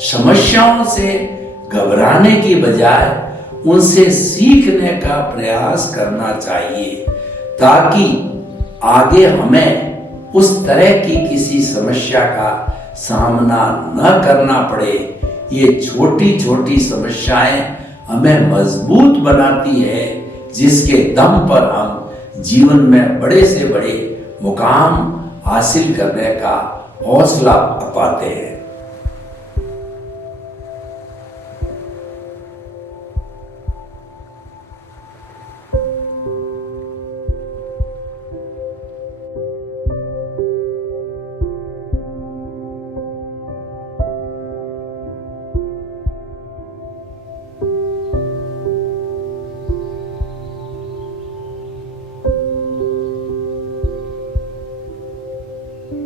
समस्याओं से घबराने की बजाय उनसे सीखने का प्रयास करना चाहिए, ताकि आगे हमें उस तरह की किसी समस्या का सामना न करना पड़े। ये छोटी छोटी समस्याएं हमें मजबूत बनाती है, जिसके दम पर हम जीवन में बड़े से बड़े मुकाम हासिल करने का हौसला पाते हैं।